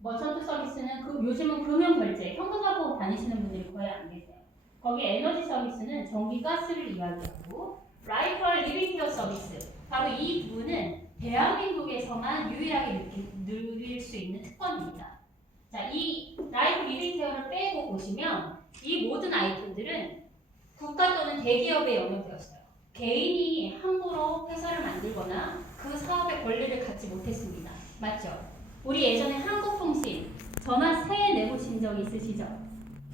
머천트 서비스는 요즘은 금융 결제, 현금하고 다니시는 분들이 거의 안 계세요. 거기 에너지 서비스는 전기, 가스를 이야기하고 라이프와 리빙케어 서비스, 바로 이 부분은 대한민국에서만 유일하게 누릴 수 있는 특권입니다. 자, 이 라이프 리빙케어를 빼고 보시면 이 모든 아이템들은 국가 또는 대기업에 영역되었어요. 개인이 함부로 회사를 만들거나 그 사업의 권리를 갖지 못했습니다. 맞죠? 우리 예전에 한국통신 전화세 내보신 적 있으시죠?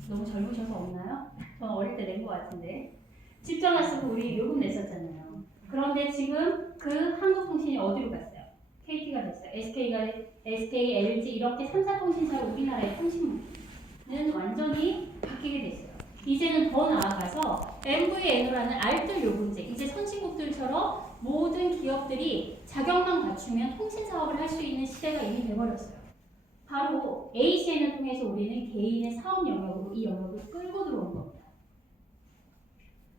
너무 젊으셔서 없나요? 저는 어릴 때 낸 것 같은데. 집 전화 쓰고 우리 요금 냈었잖아요. 그런데 지금 그 한국통신이 어디로 갔어요? KT가 됐어요. SK, LG 이렇게 3사 통신사로 우리나라의 통신은 완전히 바뀌게 됐어요. 이제는 더 나아가서 MVNO라는 알뜰 요금제, 이제 선진국들처럼 모든 기업들이 자격만 갖추면 통신 사업을 할 수 있는 시대가 이미 돼버렸어요. 바로 ACN을 통해서 우리는 개인의 사업 영역으로 이 영역을 끌고 들어온 겁니다.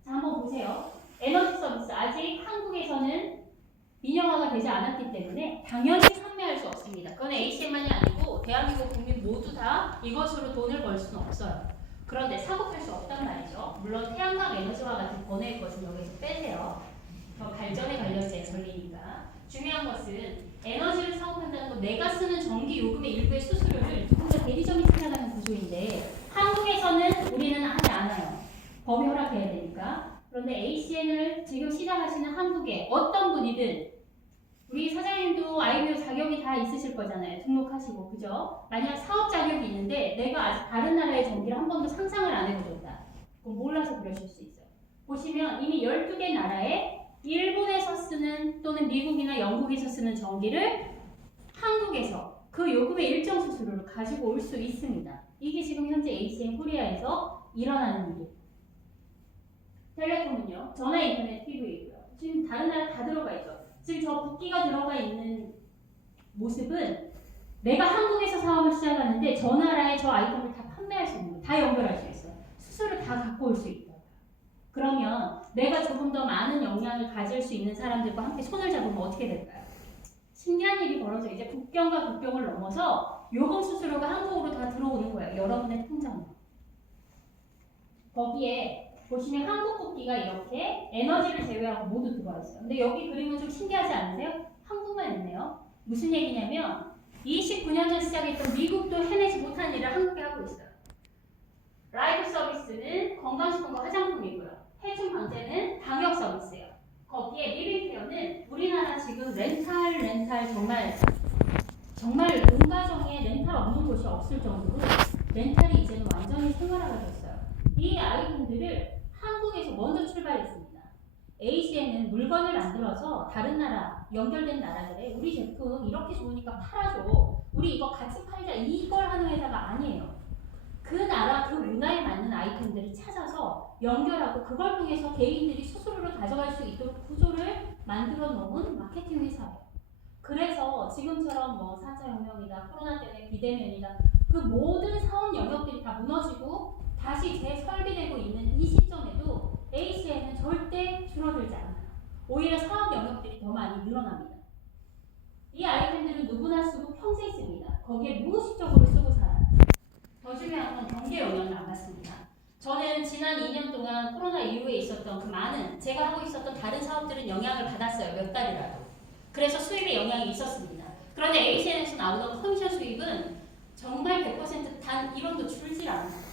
자, 한번 보세요. 에너지 서비스 아직 한국에서는 민영화가 되지 않았기 때문에 당연히 판매할 수 없습니다. 그건 ACN만이 아니고 대한민국 국민 모두 다 이것으로 돈을 벌 수는 없어요. 그런데 사고 팔 수 없단 말이죠. 물론 태양광 에너지와 같은 번외의 것은 여기서 빼세요. 더 발전에 관련된 권리니까. 중요한 것은 에너지를 사고한다는 건 내가 쓰는 전기 요금의 일부의 수수료를 누군가 대리점이 찾아가는 구조인데 한국에서는 우리는 하지 않아요. 법이 허락해야 되니까. 그런데 ACN을 지금 시작하시는 한국에 어떤 분이든 우리 사장님도 IBO 자격이 다 있으실 거잖아요. 등록하시고, 그죠? 만약 사업 자격이 있는데 내가 아직 다른 나라의 전기를 한 번도 상상을 안 해보셨다. 그럼 몰라서 그러실 수 있어요. 보시면 이미 12개 나라에 일본에서 쓰는 또는 미국이나 영국에서 쓰는 전기를 한국에서 그 요금의 일정 수수료를 가지고 올 수 있습니다. 이게 지금 현재 ACN 코리아에서 일어나는 일이에요. 텔레콤은요, 전화, 인터넷, TV이고요. 지금 다른 나라 다 들어가 있죠. 지금 저 붓기가 들어가 있는 모습은 내가 한국에서 사업을 시작하는데 저 나라에 저 아이템을 다 판매할 수 있는 거예요. 다 연결할 수 있어요. 수수료를 다 갖고 올 수 있다. 그러면 내가 조금 더 많은 역량을 가질 수 있는 사람들과 함께 손을 잡으면 어떻게 될까요? 신기한 일이 벌어져. 이제 국경과 국경을 넘어서 요금 수수료가 한국으로 다 들어오는 거예요. 여러분의 통장으로. 거기에 보시면 한국 국기가 이렇게 에너지를 제외하고 모두 들어와 있어요. 근데 여기 그림은 좀 신기하지 않으세요? 한국만 있네요. 무슨 얘기냐면 29년 전 시작했던 미국도 해내지 못한 일을 한국이 하고 있어요. 라이브 서비스는 건강식품과 화장품이고요. 해충 방제는 방역 서비스예요. 거기에 리빙케어는 우리나라 지금 렌탈 정말 온 가정에 렌탈 없는 곳이 없을 정도로 렌탈이 이제는 완전히 생활화가 됐어요. 이 아이템들을 한국에서 먼저 출발했습니다. ACN은 물건을 만들어서 다른 나라, 연결된 나라들에 우리 제품 이렇게 좋으니까 팔아줘. 우리 이거 같이 팔자. 이걸 하는 회사가 아니에요. 그 나라, 그 문화에 맞는 아이템들을 찾아서 연결하고 그걸 통해서 개인들이 수수료를 가져갈 수 있도록 구조를 만들어 놓은 마케팅 회사예요. 그래서 지금처럼 뭐 4차 혁명이다, 코로나 때문에 비대면이다, 그 모든 사업 영역들이 다 무너지고 다시 재설비되고 있는 이 시점에도 ACN은 절대 줄어들지 않아요. 오히려 사업 영역들이 더 많이 늘어납니다. 이 아이템들은 누구나 쓰고 평생 씁니다. 거기에 무의식적으로 쓰고 살아요. 더 중요한 건 경제 영향을 안 받습니다. 저는 지난 2년 동안 코로나 이후에 있었던 그 많은 제가 하고 있었던 다른 사업들은 영향을 받았어요. 몇 달이라도. 그래서 수입에 영향이 있었습니다. 그런데 ACN에서 나오던 커미션 수입은 정말 100%단 1원도 줄질 않아요.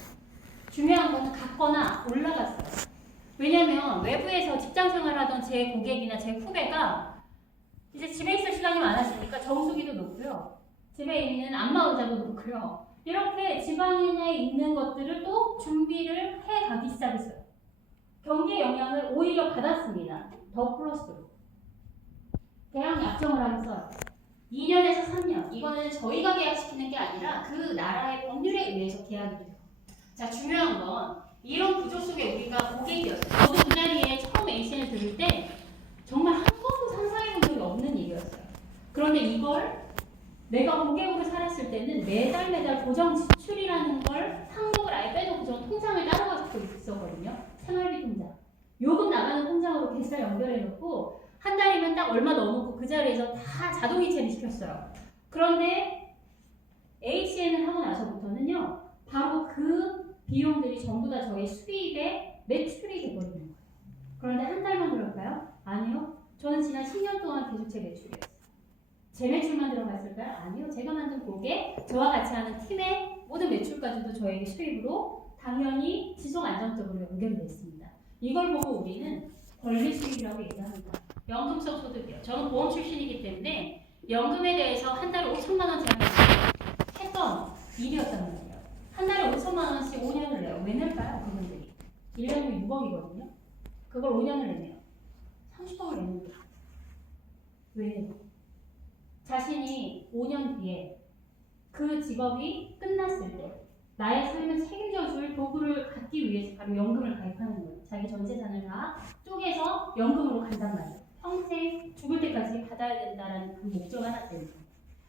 중요한 건 같거나 올라갔어요. 왜냐면 외부에서 직장 생활하던 제 고객이나 제 후배가 이제 집에 있을 시간이 많아지니까 정수기도 높고요. 집에 있는 안마의자도 높고요. 이렇게 지방에 있는 것들을 또 준비를 해가기 시작했어요. 경기의 영향을 오히려 받았습니다. 더 플러스로. 계약 약정을 하면서 2년에서 3년. 이거는 저희가 계약시키는 게 아니라 그 나라의 법률에 의해서 계약이 돼요. 자, 중요한 건 이런 구조 속에 우리가 고객이었어요. 저도 그 자리에 처음 ACN을 들을 때 정말 한 번도 상상해 본 적이 없는 일이었어요. 그런데 이걸 내가 고객으로 살았을 때는 매달 고정 지출이라는 걸 항목을 아예 빼놓고 저는 통장을 따로 가지고 있었거든요. 생활비 통장. 요금 나가는 통장으로 계좌 연결해놓고 한 달이면 딱 얼마 넣어놓고 그 자리에서 다 자동이체를 시켰어요. 그런데 되면은요, 바로 그 비용들이 전부 다 저희 수입에 매출이 돼버리는 거예요. 그런데 한 달만 그럴까요? 아니요. 저는 지난 10년 동안 계속 제 매출이었어요. 제 매출만 들어갔을까요? 아니요. 제가 만든 곡에 저와 같이 하는 팀의 모든 매출까지도 저에게 수입으로 당연히 지속 안정적으로 연결이 됐습니다. 이걸 보고 우리는 권리 수입이라고 얘기합니다. 연금성 소득이요. 저는 보험 출신이기 때문에 연금에 대해서 한 달에 5천만 원 제한했던 일이었단 말이에요. 한 달에 5천만 원씩 5년을 내요. 왜 낼까요? 그분들이. 1년이면 6억이거든요. 그걸 5년을 내네요. 30억을 내는 거예요. 왜? 자신이 5년 뒤에 그 직업이 끝났을 때 나의 삶을 책임져줄 도구를 갖기 위해서 바로 연금을 가입하는 거예요. 자기 전 재산을 다 쪼개서 연금으로 간단 말이에요. 평생 죽을 때까지 받아야 된다는 그 목적 하나 때문에.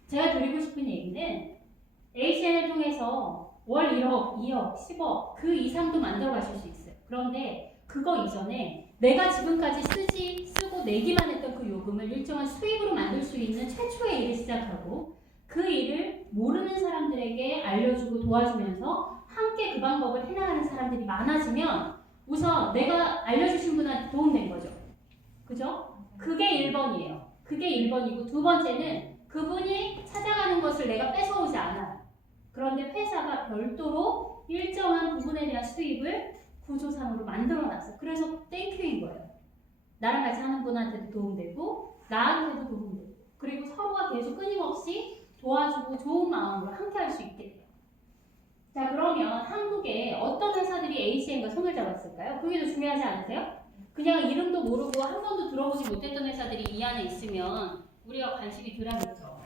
제가 드리고 싶은 얘기는 ACN을 통해서 월 1억, 2억, 10억 그 이상도 만들어 가실 수 있어요. 그런데 그거 이전에 내가 지금까지 쓰고 내기만 했던 그 요금을 일정한 수입으로 만들 수 있는 최초의 일을 시작하고 그 일을 모르는 사람들에게 알려주고 도와주면서 함께 그 방법을 해나가는 사람들이 많아지면 우선 내가 알려주신 분한테 도움된 거죠. 그죠? 그게 1번이에요. 그게 1번이고 두 번째는 그분이 찾아가는 것을 내가 뺏어오지 않아요. 그런데 회사가 별도로 일정한 부분에 대한 수입을 구조상으로 만들어놨어요. 그래서 땡큐인 거예요. 나랑 같이 하는 분한테도 도움되고 나한테도 도움되고 그리고 서로가 계속 끊임없이 도와주고 좋은 마음으로 함께 할 수 있게 돼요. 자, 그러면 한국에 어떤 회사들이 ACN과 손을 잡았을까요? 그게 더 중요하지 않으세요? 그냥 이름도 모르고 한 번도 들어보지 못했던 회사들이 이 안에 있으면 우리가 관심이 덜하겠죠.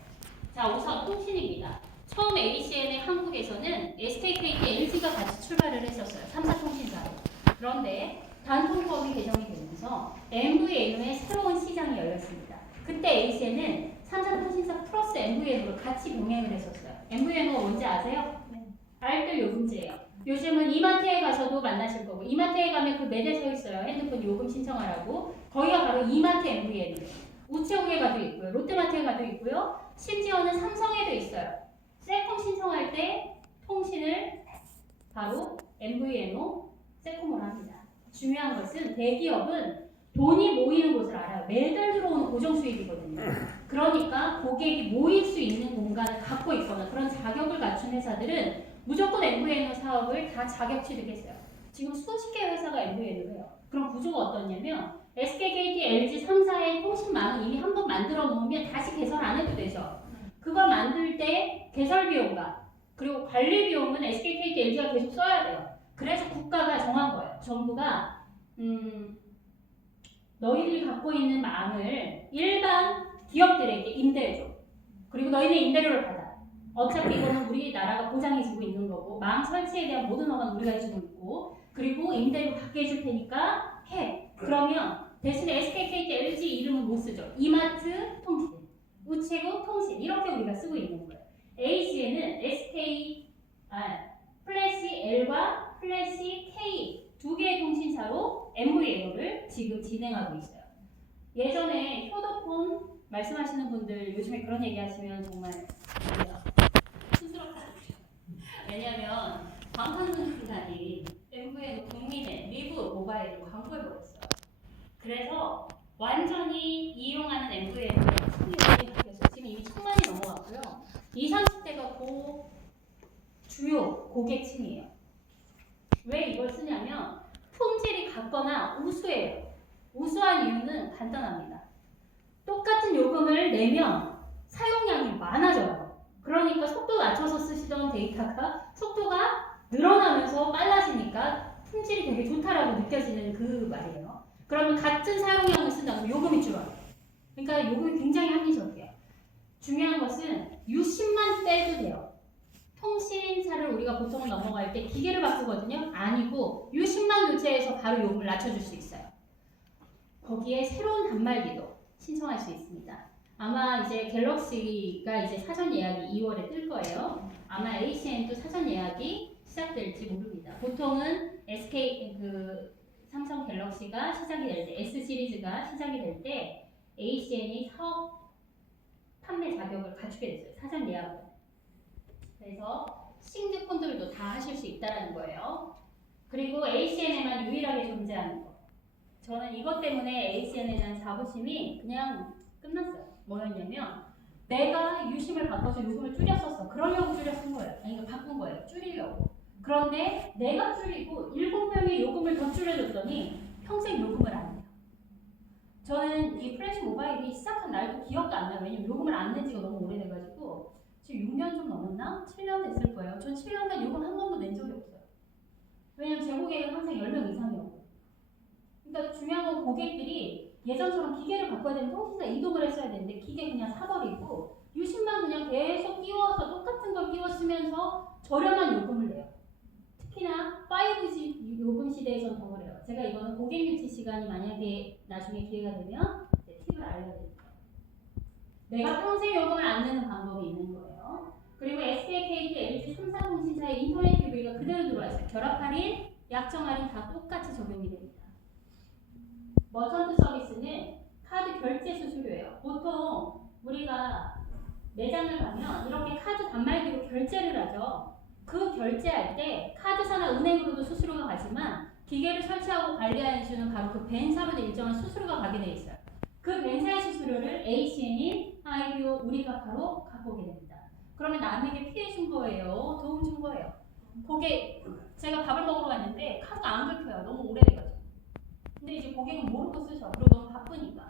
자, 우선 통신입니다. 처음 ACN의 한국에서는 SKKT, LG가 같이 출발을 했었어요. 3사 통신사로. 그런데 단통법이 개정이 되면서 MVNO의 새로운 시장이 열렸습니다. 그때 ACN은 3사 통신사 플러스 MVNO를 같이 병행을 했었어요. MVNO가 뭔지 아세요? 네. 알뜰 요금제예요. 요즘은 이마트에 가셔도 만나실 거고 이마트에 가면 그 매대 서 있어요. 핸드폰 요금 신청하라고. 거기가 바로 이마트 MVNO예요. 우체국에 가도 있고요. 롯데마트에 가도 있고요. 심지어는 삼성에도 있어요. 세콤 신청할 때 통신을 바로 MVNO 세콤으로 합니다. 중요한 것은 대기업은 돈이 모이는 곳을 알아요. 매달 들어오는 고정 수입이거든요. 그러니까 고객이 모일 수 있는 공간을 갖고 있거나 그런 자격을 갖춘 회사들은 무조건 MVNO 사업을 다 자격 취득했어요. 지금 수십 개 회사가 MVNO예요. 그럼 구조가 어떻냐면 SK, KT, LG 3사의 통신망은 이미 한번 만들어 놓으면 다시 개설 안 해도 되죠. 그걸 만들 때 개설 비용과 그리고 관리 비용은 SK, KT, LG가 계속 써야 돼요. 그래서 국가가 정한 거예요. 정부가 너희들이 갖고 있는 망을 일반 기업들에게 임대해줘. 그리고 너희는 임대료를 받아. 어차피 이거는 우리나라가 보장해주고 있는 거고 망 설치에 대한 모든 허가는 우리가 해주고 있고 그리고 임대료 받게 해줄 테니까 해. 그러면 대신에 SK, KT, LG 이름은 못 쓰죠. 이마트 통신, 우체국 통신 이렇게 우리가 쓰고 있는 거예요. ACN은 플래시 L과 플래시 K 두 개의 통신사로 MVNO를 지금 진행하고 있어요. 예전에 효도폰 말씀하시는 분들 요즘에 그런 얘기 하시면 정말 쑥스럽거든요. 왜냐하면 방탄소년단이 MVNO 국민의 리브 모바일을 광고해버렸어요. 그래서 완전히 이용하는 MVNO의 확률이 그래서 지금 이미 1000만이 넘어갔고요. 20, 30대가 주요 고객층이에요. 왜 이걸 쓰냐면 품질이 같거나 우수해요. 우수한 이유는 간단합니다. 똑같은 요금을 내면 사용량이 많아져요. 그러니까 속도 낮춰서 쓰시던 데이터가 속도가 늘어나면서 빨라지니까 품질이 되게 좋다라고 느껴지는 그 말이에요. 그러면 같은 사용량을 쓴다면 요금이 줄어요. 그러니까 요금이 굉장히 합리적이에요. 중요한 것은 U10만 빼도 돼요. 통신사를 우리가 보통 넘어갈 때 기계를 바꾸거든요. 아니고 U10만 교체해서 바로 요금을 낮춰줄 수 있어요. 거기에 새로운 단말기도 신청할 수 있습니다. 아마 이제 갤럭시가 이제 사전 예약이 2월에 뜰 거예요. 아마 ACN도 사전 예약이 시작될지 모릅니다. 보통은 삼성 갤럭시가 시작이 될 때, S 시리즈가 시작이 될 때 ACN이 사업 판매 자격을 갖추게 됐어요. 사전 예약으로. 그래서 싱드폰들도 다 하실 수 있다는 거예요. 그리고 ACN에만 유일하게 존재하는 거. 저는 이것 때문에 ACN에 대한 자부심이 그냥 끝났어요. 뭐였냐면 내가 유심을 바꿔서 요금을 줄였었어. 그러려고 줄였은 거예요. 아니, 이거 바꾼 거예요. 줄이려고. 그런데 내가 줄이고 7명의 요금을 더 줄여줬더니 평생 요금을 안 해요. 저는 이 플래시 모바일이 시작한 날도 기억도 안 나요. 왜냐면 요금을 안 낸 지가 너무 오래돼가지고 지금 6년 좀 넘었나? 7년 됐을 거예요. 전 7년간 요금 한 번도 낸 적이 없어요. 왜냐면 제 고객은 항상 10명 이상이었고. 그러니까 중요한 건 고객들이 예전처럼 기계를 바꿔야 되면 통신사 이동을 했어야 되는데 기계 그냥 사버리고 유심만 그냥 계속 끼워서 똑같은 걸 끼워 쓰면서 저렴한 요금을 내요. 특히나 5G 요금 시대에선 더 그래요. 제가 이거는 고객 유치 시간이 만약에 나중에 기회가 되면 팁을 알려드릴게요. 내가 평생 요금을 안 내는 방법이 있는 거예요. 그리고 SK, KT, LG 3사 통신사의 인터넷 TV가 그대로 들어와 있어요. 결합 할인, 약정 할인 다 똑같이 적용이 됩니다. 머천트 서비스는 카드 결제 수수료예요. 보통 우리가 매장을 가면 이렇게 카드 단말기로 결제를 하죠. 그 결제할 때 카드사나 은행으로도 수수료가 가지만 기계를 설치하고 관리해주는 바로 그 벤사로도 일정한 수수료가 가게 돼 있어요. 그 벤사의 수수료를 ACN인 아이비오 우리가 바로 갖고 오게 됩니다. 그러면 남에게 피해 준 거예요? 도움 준 거예요? 고객, 제가 밥을 먹으러 갔는데 카드가 안 긁혀요. 너무 오래돼가지고. 근데 이제 고객은 모르고 쓰셔. 그리고 너무 바쁘니까.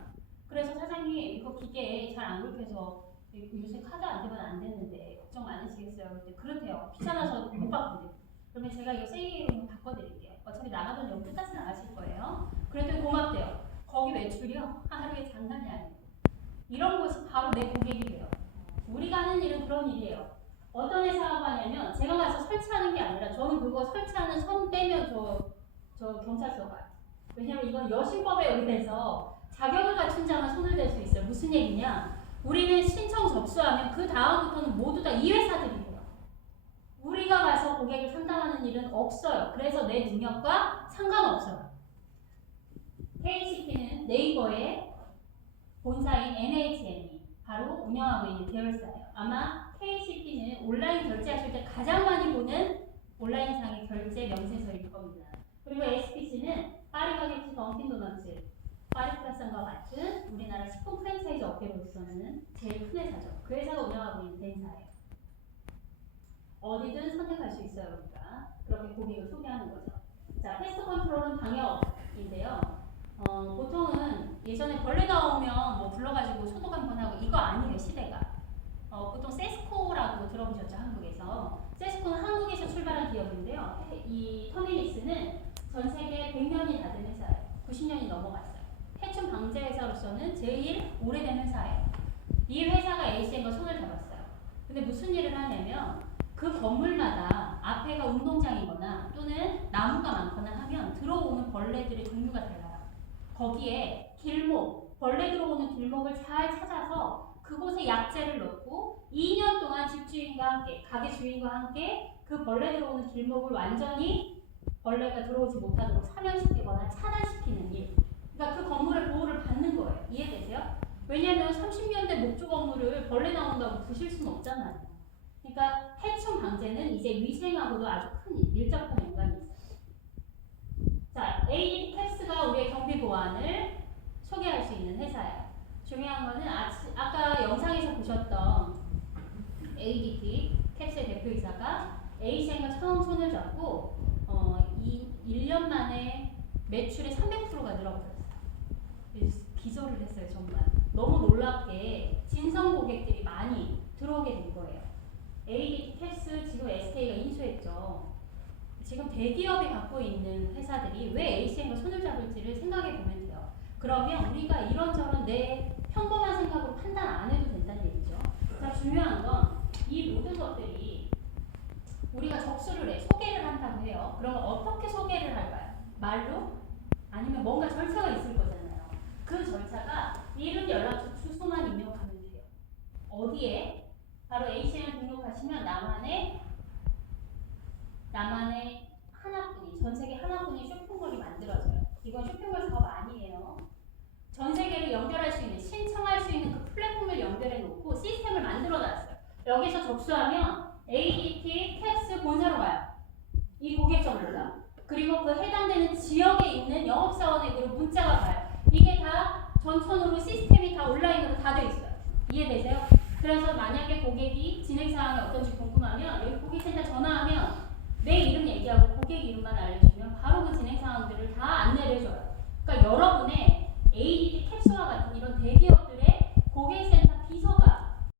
그래서 사장님 이거 기계 잘 안 긁혀서 요새 카드 안 되면 안 되는데 걱정 많으시겠어요? 그때 그렇대요. 귀찮아서 못 바꾸대요. 그러면 제가 이거 세일로 바꿔드릴게요. 어차피 나가던 용 끝까지 나가실 거예요. 그랬더니 고맙대요. 거기 매출이요? 하루에 장난이 아니에요. 이런 것이 바로 내 고객이 돼요. 우리가 하는 일은 그런 일이에요. 어떤 회사하고 하냐면 제가 가서 설치하는 게 아니라 저는 그거 설치하는 선 떼면 저 경찰서 가요. 왜냐면 이건 여신법에 의해서 자격을 갖춘 자만 손을 댈 수 있어요. 무슨 얘기냐? 우리는 신청 접수하면 그 다음부터는 모두 다 이 회사들이 돼요. 우리가 가서 고객을 상담하는 일은 없어요. 그래서 내 능력과 상관없어요. KCP는 네이버의 본사인 NHN이 바로 운영하고 있는 계열사예요. 아마 KCP는 온라인 결제하실 때 가장 많이 보는 온라인상의 결제 명세서일 겁니다. 그리고 SPC는 파리바게트, 던킨도너츠, 파리크라상과 같은 우리나라 식품 프랜차이즈 업계로서는 제일 큰 회사죠. 그 회사가 운영하고 있는 대행사예요. 어디든 선택할 수 있어요. 우리가 그렇게 고객을 소개하는 거죠. 자, 패스트 컨트롤은 방역인데요. 보통은 예전에 벌레 나오면 뭐 불러가지고 소독 한번 하고 이거 아니에요. 시대가. 보통 세스코라고 들어보셨죠? 한국에서. 세스코는 한국에서 출발한 기업인데요. 이 터미닉스는 전 세계 100년이 다 된 회사예요. 90년이 넘어갔어요. 해충 방제 회사로서는 제일 오래된 회사예요. 이 회사가 ACN과 손을 잡았어요. 근데 무슨 일을 하냐면 그 건물마다 앞에가 운동장이거나 또는 나무가 많거나 하면 들어오는 벌레들의 종류가 달라요. 거기에 길목, 벌레 들어오는 길목을 잘 찾아서 그곳에 약재를 넣고 2년 동안 집주인과 함께, 가게 주인과 함께 그 벌레 들어오는 길목을 완전히 벌레가 들어오지 못하도록 사면시키거나 차단시키는 일. 그러니까 그 건물의 보호를 받는 거예요. 이해되세요? 왜냐하면 30년대 목조 건물을 벌레 나온다고 부실 수는 없잖아요. 그러니까 해충 방제는 이제 위생하고도 아주 큰 밀접한 연관이 있어요. 자, ADT 캡스가 우리의 경비 보안을 소개할 수 있는 회사예요. 중요한 거는 아까 영상에서 보셨던 ADT 캡스의 대표이사가 ACN과 처음 손을 잡고 1년 만에 매출의 300%가 늘어버렸어요. 기절을 했어요. 정말 너무 놀랍게 진성 고객들이 많이 들어오게 된 거예요. ADT 캡스 지금 SK가 인수했죠. 지금 대기업이 갖고 있는 회사들이 왜 ACN과 손을 잡을지를 생각해 보면 돼요. 그러면 우리가 이런저런 내 평범한 생각으로 판단 안 해도 된다는 얘기죠. 자, 중요한 건 이 모든 것들이 우리가 접수를 해, 소개를 한다고 해요. 그러면 어떻게 소개를 할까요? 말로? 아니면 뭔가 절차가 있을 거잖아요. 그 절차가 이름, 연락처, 주소만 입력하면 돼요. 어디에? 바로 ACN을 등록하시면 나만의 하나뿐인, 전 세계 하나뿐인 쇼핑몰이 만들어져요. 이건 쇼핑몰 사업 아니에요. 전 세계를 연결할 수 있는, 신청할 수 있는 그 플랫폼을 연결해 놓고 시스템을 만들어 놨어요. 여기서 접수하면 ADT 캡스 본사로 가요. 이 고객정보가. 그리고 그 해당되는 지역에 있는 영업사원에게로 문자가 가요. 이게 다 전천후로 시스템이 다 온라인으로 다 돼 있어요. 이해되세요? 그래서 만약에 고객이 진행사항이 어떤지 궁금하면 여기 고객센터 전화하면 내 이름 얘기하고 고객 이름만 알려주면 바로 그 진행사항들을 다 안내를 해줘요. 그러니까 여러분의